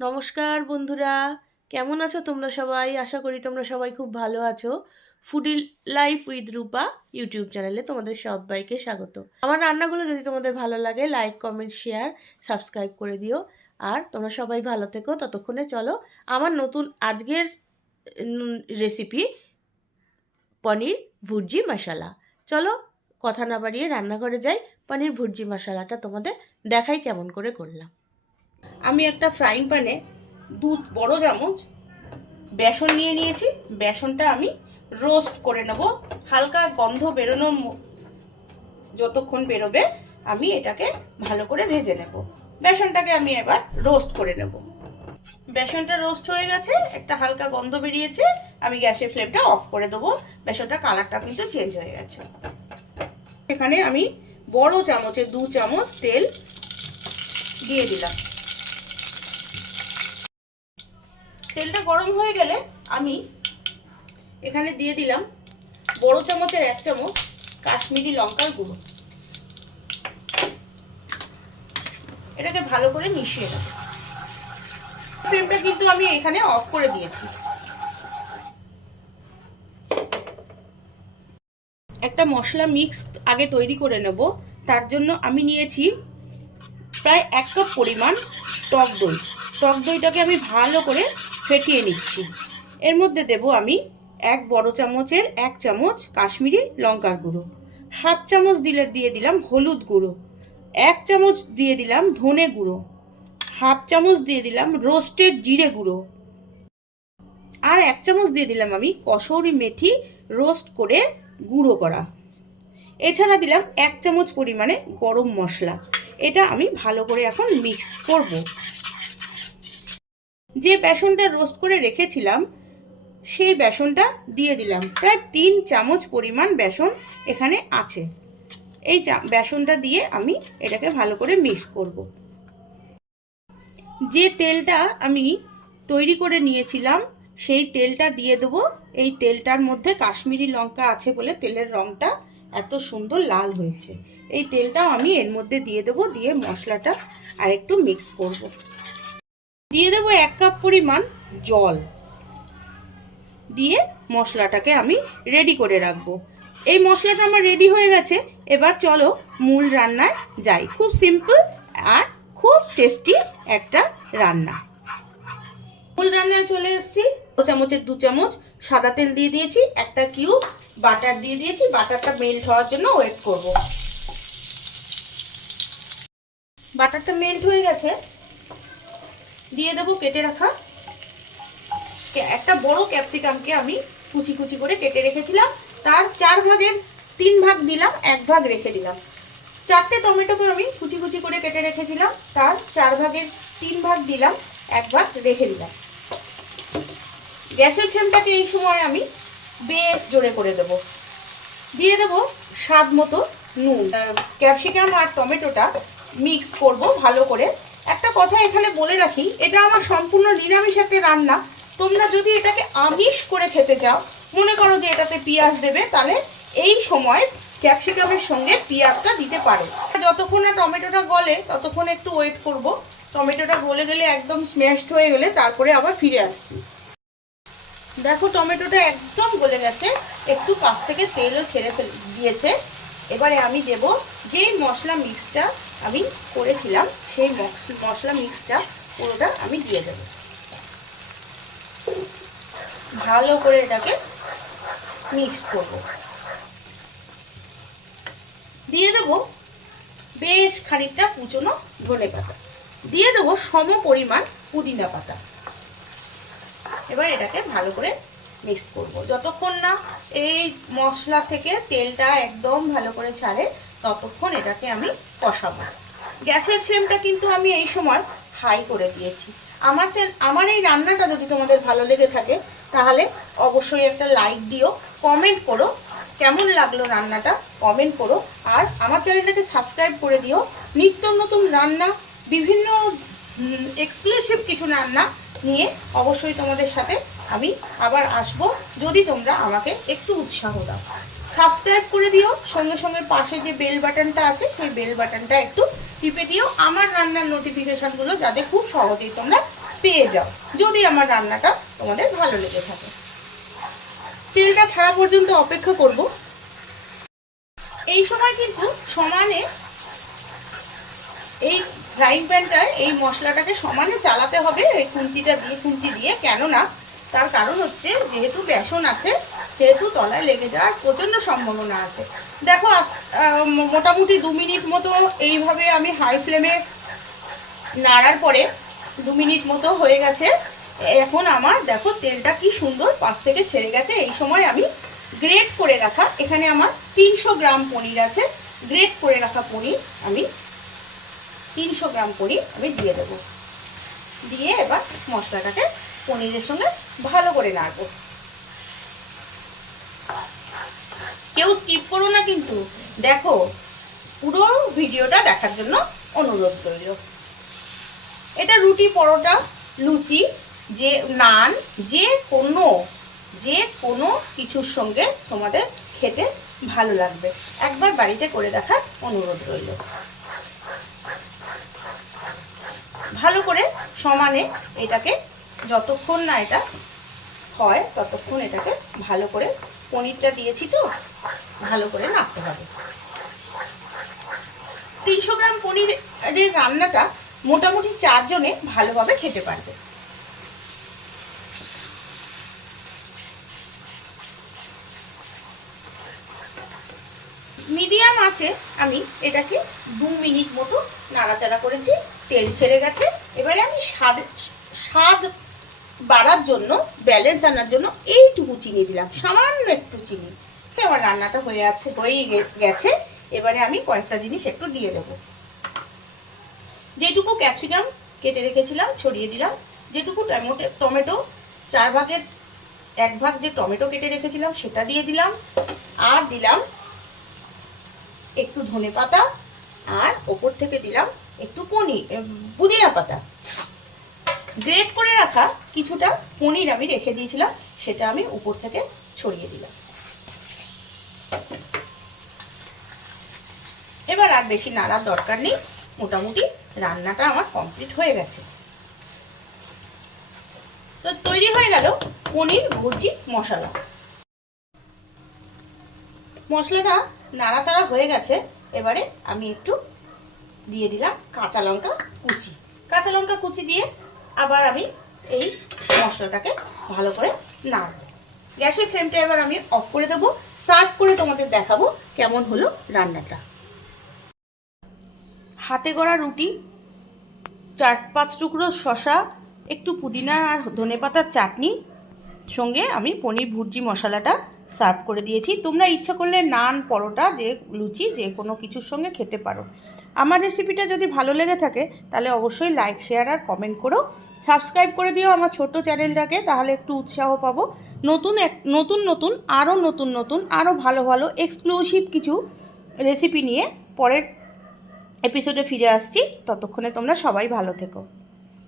নমস্কার বন্ধুরা, কেমন আছো তোমরা সবাই? আশা করি তোমরা সবাই খুব ভালো আছো। Foodie life with Rupa YouTube চ্যানেলে তোমাদের সবাইকে স্বাগত। আমার রান্নাগুলো যদি তোমাদের ভালো লাগে, লাইক, কমেন্ট, শেয়ার, সাবস্ক্রাইব করে দিও। আর তোমরা সবাই ভালো থেকো। ততক্ষণে চলো আমার নতুন আজকের রেসিপি পনির ভুর্জি মশালা। চলো কথা না বাড়িয়ে রান্নাঘরে যাই, পনির ভুর্জি মশালাটা তোমাদের দেখাই কেমন করে করলাম। আমি একটা ফ্রাইং প্যানে 2 বড় চামচ বেসন নিয়ে নিয়েছি। বেসনটা আমি রোস্ট করে নেব, হালকা গন্ধ বেরোনো যতক্ষণ বেরোবে আমি এটাকে ভালো করে ভেজে নেব। বেসনটাকে আমি এবার রোস্ট করে নেব। বেসনটা রোস্ট হয়ে গেছে, একটা হালকা গন্ধ বেরিয়েছে, আমি গ্যাসের ফ্লেমটা অফ করে দেবো। বেসনটা কালারটা কিন্তু চেঞ্জ হয়ে গেছে। এখানে আমি বড় চামচে 2 চামচ তেল দিয়ে দিলাম। তেলটা গরম হয়ে গেলে আমি এখানে দিয়ে দিলাম বড় চামচের 1 চামচ কাশ্মীরি লঙ্কার গুঁড়ো। এটাকে ভালো করে মিশিয়ে দেবো। ফ্লেমটা কিন্তু আমি এখানে অফ করে দিয়েছি। একটা মশলা মিক্স আগে তৈরি করে নেব। তার জন্য আমি নিয়েছি প্রায় 1 কাপ পরিমাণ টক দই। টক দইটাকে আমি ভালো করে ফেটিয়ে নিচ্ছি। এর মধ্যে দেব আমি 1 বড় চামচের 1 চামচ কাশ্মীরি লঙ্কার গুঁড়ো, হাফ চামচ দিয়ে দিলাম হলুদ গুঁড়ো, 1 চামচ দিয়ে দিলাম ধনে গুঁড়ো, হাফ চামচ দিয়ে দিলাম রোস্টেড জিরে গুঁড়ো, আর 1 চামচ দিয়ে দিলাম আমি কসৌরি মেথি রোস্ট করে গুঁড়ো করা। এছাড়া দিলাম 1 চামচ পরিমাণে গরম মশলা। এটা আমি ভালো করে এখন মিক্স করব। যে বেসনটা রোস্ট করে রেখেছিলাম সেই বেসনটা দিয়ে দিলাম। প্রায় 3 চামচ পরিমাণ বেসন এখানে আছে। এই বেসনটা দিয়ে আমি এটাকে ভালো করে মিক্স করব। যে তেলটা আমি তৈরি করে নিয়েছিলাম সেই তেলটা দিয়ে দেবো। এই তেলটার মধ্যে কাশ্মীরি লঙ্কা আছে বলে তেলের রঙটা এত সুন্দর লাল হয়েছে। এই তেলটাও আমি এর মধ্যে দিয়ে দেবো, দিয়ে মশলাটা আর একটু মিক্স করব। দিয়ে দেবো 1 কাপ পরিমাণ জল, দিয়ে মশলাটাকে আমি রেডি করে রাখবো। এই মশলাটা আমার রেডি হয়ে গেছে। এবার চলো মূল রান্নায় যাই। খুব সিম্পল আর খুব টেস্টি একটা রান্না। মূল রান্নায় চলে এসেছি। 2 চামচের 2 চামচ সাদা তেল দিয়ে দিয়েছি, একটা কিউব বাটার দিয়ে দিয়েছি। বাটারটা মেল্ট হওয়ার জন্য ওয়েট করব। বাটারটা মেল্ট হয়ে গেছে, দিয়ে দেবো কেটে রাখা একটা বড় ক্যাপসিকামকে আমি কুচি কুচি করে কেটে রেখেছিলাম। তার 4 ভাগের 3 ভাগ দিলাম, 1 ভাগ রেখে দিলাম। 4টে টমেটোকে আমি কুচি কুচি করে কেটে রেখেছিলাম, তার 4 ভাগের 3 ভাগ দিলাম, 1 ভাগ রেখে দিলাম। গ্যাসের ফ্লেমটাকে এই সময় আমি বেশ জোরে করে দেব। দিয়ে দেব স্বাদ মতো নুন। ক্যাপসিকাম আর টমেটোটা মিক্স করব ভালো করে। একটা কথা এখানে বলে রাখি, এটা আমার সম্পূর্ণ নিরামিষ একটা রান্না। তোমরা যদি এটাকে আমিষ করে খেতে চাও, মনে করো যে এটাতে পেঁয়াজ দেবে, তাহলে এই সময় ক্যাপসিকামের সঙ্গে পেঁয়াজটা দিতে পারো। যতক্ষণ না টমেটোটা গলে ততক্ষণ একটু ওয়েট করব। টমেটোটা গলে গেলে একদম স্ম্যাশড হয়ে গেলে তারপরে আবার ফিরে আসছি। দেখো টমেটোটা একদম গলে গেছে, একটু পাশ থেকে তেলও ছেড়ে দিয়েছে। এবারে আমি দেব যেই মশলা মিক্সটা আমি করেছিলাম, সেই মশলা মিক্সটা পুরোটা আমি দিয়ে দেব। ভালো করে এটাকে মিক্স করব। দিয়ে দেব বেশ খানিকটা কুচনো ধনে পাতা, দিয়ে দেবো সম পরিমাণ পুদিনা পাতা। এবার এটাকে ভালো করে মিক্স করব। যতক্ষণ না এই মশলা থেকে তেলটা একদম ভালো করে ছাড়ে ততক্ষণ এটাকে আমি কষাবো। গ্যাসের ফ্লেমটা কিন্তু আমি এই সময় হাই করে দিয়েছি। আমার এই রান্নাটা যদি তোমাদের ভালো লেগে থাকে তাহলে অবশ্যই একটা লাইক দিও, কমেন্ট করো কেমন লাগলো রান্নাটা, কমেন্ট করো। আর আমার চ্যানেলটাকে সাবস্ক্রাইব করে দিও। নিত্য নতুন রান্না, বিভিন্ন এক্সক্লুসিভ কিছু রান্না নিয়ে অবশ্যই তোমাদের সাথে আমি আবার আসব, যদি তোমরা আমাকে একটু উৎসাহ দাও। সাবস্ক্রাইব করে দিও, সঙ্গে সঙ্গে পাশে যে বেল বাটনটা আছে সেই বেল বাটনটা একটু টিপে দিও, আমার রান্নার নোটিফিকেশানগুলো যাতে খুব সহজেই তোমরা পেয়ে যাও, যদি আমার রান্নাটা তোমাদের ভালো লেগে থাকে। তেলটা ছাড়া পর্যন্ত অপেক্ষা করব। এই সময় কিন্তু সমানে এই ফ্রাইং প্যানটায় এই মশলাটাকে সমানে চালাতে হবে, এই খুন্তি দিয়ে। কেননা তার কারণ হচ্ছে, যেহেতু বেসন আছে সেহেতু তলায় লেগে যাওয়ার প্রচণ্ড সম্ভাবনা আছে। দেখো মোটামুটি 2 মিনিট মতো এইভাবে আমি হাই ফ্লেমে নাড়ার পরে 2 মিনিট মতো হয়ে গেছে। এখন আমার দেখো তেলটা কি সুন্দর পাশ থেকে ছেড়ে গেছে। এই সময় আমি গ্রেট করে রাখা, এখানে আমার 300 গ্রাম পনির আছে, গ্রেট করে রাখা পনির আমি 300 গ্রাম পনির আমি দিয়ে দেবো। দিয়ে এবার মশলাটাকে পনিরের সঙ্গে ভালো করে নাড়বো। কেউ স্কিপ করো না কিন্তু, দেখো পুরো ভিডিওটা দেখার জন্য অনুরোধ রইল। এটা রুটি, পরোটা, লুচি, যে নান, যে কোনো কিছুর সঙ্গে তোমাদের খেতে ভালো লাগবে। একবার বাড়িতে করে দেখার অনুরোধ রইল। ভালো করে সমানে এটাকে যতক্ষণ না এটা হয় ততক্ষণ এটাকে ভালো করে, পনিরটা দিয়েছি তো, ভালো করে নাড়তে হবে। 300 গ্রাম পনিরের রান্নাটা মোটামুটি 4 জনে ভালোভাবে খেতে পারবে। মিডিয়াম আছে আমি এটাকে 2 মিনিট মতো নাড়াচাড়া করেছি, তেল ছেড়ে গেছে। এবারে আমি স্বাদ বাড়ার জন্য, ব্যালেন্স আনার জন্য এইটুকু চিনি দিলাম, সামান্য একটু চিনি। আমার রান্নাটা হয়েই গেছে। এবারে আমি কয়েকটা জিনিস একটু দিয়ে দেবো। যেটুকু ক্যাপসিকাম কেটে রেখেছিলাম ছড়িয়ে দিলাম, যেটুকু টমেটো 4 ভাগের 1 ভাগ যে টমেটো কেটে রেখেছিলাম সেটা দিয়ে দিলাম, আর দিলাম একটু ধনেপাতা, আর ওপর থেকে দিলাম একটু পুদিনা পাতা। গ্রেট করে রাখা কিছুটা পনির আমি রেখে দিয়েছিলাম, সেটা আমি উপর থেকে ছড়িয়ে দিলাম। এবার আর বেশি নাড়ার দরকার নেই, মোটামুটি রান্নাটা আমার কমপ্লিট হয়ে গেছে। তো তৈরি হয়ে গেল পনির ভুর্জি মশলা। মশলাটা নাড়াচাড়া হয়ে গেছে। এবারে আমি একটু দিয়ে দিলাম কাঁচা লঙ্কা কুচি। কাঁচা লঙ্কা কুচি দিয়ে আবার আমি এই মশলাটাকে ভালো করে নাড়ব। গ্যাসের ফ্লেমটা এবার আমি অফ করে দেবো। সার্ভ করে তোমাদের দেখাবো কেমন হলো রান্নাটা। হাতে গড়া রুটি, 4-5 টুকরো শসা, একটু পুদিনা আর ধনেপাতার চাটনি সঙ্গে আমি পনির ভুর্জি মশলাটা সার্ভ করে দিয়েছি। তোমরা ইচ্ছা করলে নান, পরোটা, লুচি যে কোনো কিছুর সঙ্গে খেতে পারো। আমার রেসিপিটা যদি ভালো লেগে থাকে তাহলে অবশ্যই লাইক, শেয়ার আর কমেন্ট করো। সাবস্ক্রাইব করে দিও আমার ছোট্ট চ্যানেলটাকে, তাহলে একটু উৎসাহ পাবো। নতুন আরও ভালো ভালো এক্সক্লুসিভ কিছু রেসিপি নিয়ে পরের এপিসোডে ফিরে আসছি। ততক্ষণে তোমরা সবাই ভালো থেকো।